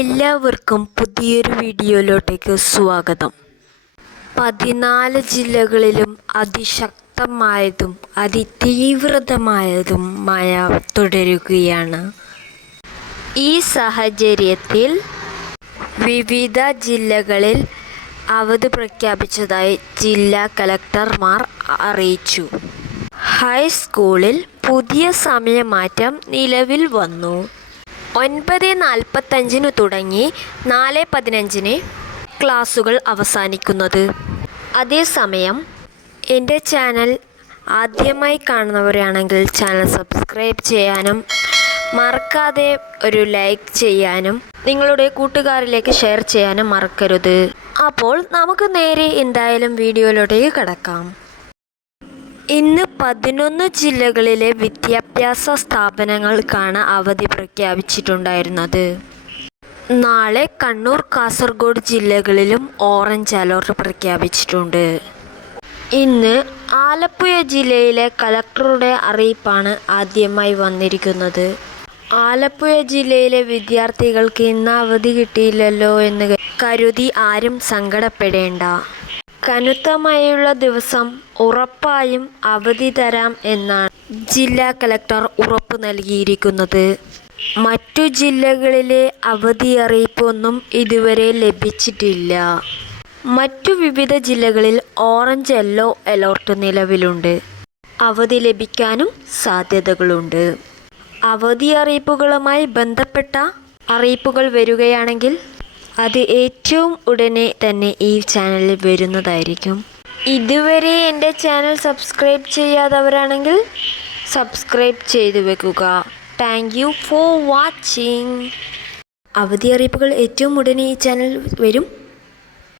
എല്ലാവർക്കും പുതിയൊരു വീഡിയോയിലോട്ടേക്ക് സ്വാഗതം. 14 ജില്ലകളിലും അതിശക്തമായതും അതിതീവ്രമായതും മഴ തുടരുകയാണ്. ഈ സാഹചര്യത്തിൽ വിവിധ ജില്ലകളിൽ അവധി പ്രഖ്യാപിച്ചതായി ജില്ലാ കളക്ടർമാർ അറിയിച്ചു. ഹൈസ്കൂളിൽ പുതിയ സമയമാറ്റം നിലവിൽ വന്നു. 9:45 തുടങ്ങി 4:15 ക്ലാസുകൾ അവസാനിക്കുന്നത്. അതേസമയം എൻ്റെ ചാനൽ ആദ്യമായി കാണുന്നവരാണെങ്കിൽ ചാനൽ സബ്സ്ക്രൈബ് ചെയ്യാനും മറക്കാതെ ഒരു ലൈക്ക് ചെയ്യാനും നിങ്ങളുടെ കൂട്ടുകാരിലേക്ക് ഷെയർ ചെയ്യാനും മറക്കരുത്. അപ്പോൾ നമുക്ക് നേരെ എന്തായാലും വീഡിയോയിലോട്ടേക്ക് കടക്കാം. ഇന്ന് 11 ജില്ലകളിലെ വിദ്യാഭ്യാസ സ്ഥാപനങ്ങൾക്കാണ് അവധി പ്രഖ്യാപിച്ചിട്ടുണ്ടായിരുന്നത്. നാളെ കണ്ണൂർ, കാസർഗോഡ് ജില്ലകളിലും ഓറഞ്ച് അലർട്ട് പ്രഖ്യാപിച്ചിട്ടുണ്ട്. ഇന്ന് ആലപ്പുഴ ജില്ലയിലെ കളക്ടറുടെ അറിയിപ്പാണ് ആദ്യമായി വന്നിരിക്കുന്നത്. ആലപ്പുഴ ജില്ലയിലെ വിദ്യാർത്ഥികൾക്ക് ഇന്ന് അവധി കിട്ടിയില്ലല്ലോ എന്ന് കരുതി ആരും സങ്കടപ്പെടേണ്ട. കനത്ത മഴയുള്ള ദിവസം ഉറപ്പായും അവധി തരാം എന്നാണ് ജില്ലാ കളക്ടർ ഉറപ്പ് നൽകിയിരിക്കുന്നത്. മറ്റു ജില്ലകളിലെ അവധി അറിയിപ്പൊന്നും ഇതുവരെ ലഭിച്ചിട്ടില്ല. മറ്റു വിവിധ ജില്ലകളിൽ ഓറഞ്ച് യെല്ലോ അലർട്ട് നിലവിലുണ്ട്. അവധി ലഭിക്കാനും സാധ്യതകളുണ്ട്. അവധി അറിയിപ്പുകളുമായി ബന്ധപ്പെട്ട അറിയിപ്പുകൾ വരികയാണെങ്കിൽ അത് ഏറ്റവും ഉടനെ തന്നെ ഈ ചാനലിൽ വരുന്നതായിരിക്കും. ഇതുവരെ എൻ്റെ ചാനൽ സബ്സ്ക്രൈബ് ചെയ്യാത്തവരാണെങ്കിൽ സബ്സ്ക്രൈബ് ചെയ്തു വെക്കുക. Thank you for watching. അവധി അറിയിപ്പുകൾ ഏറ്റവും ഉടനെ ഈ ചാനൽ വരും.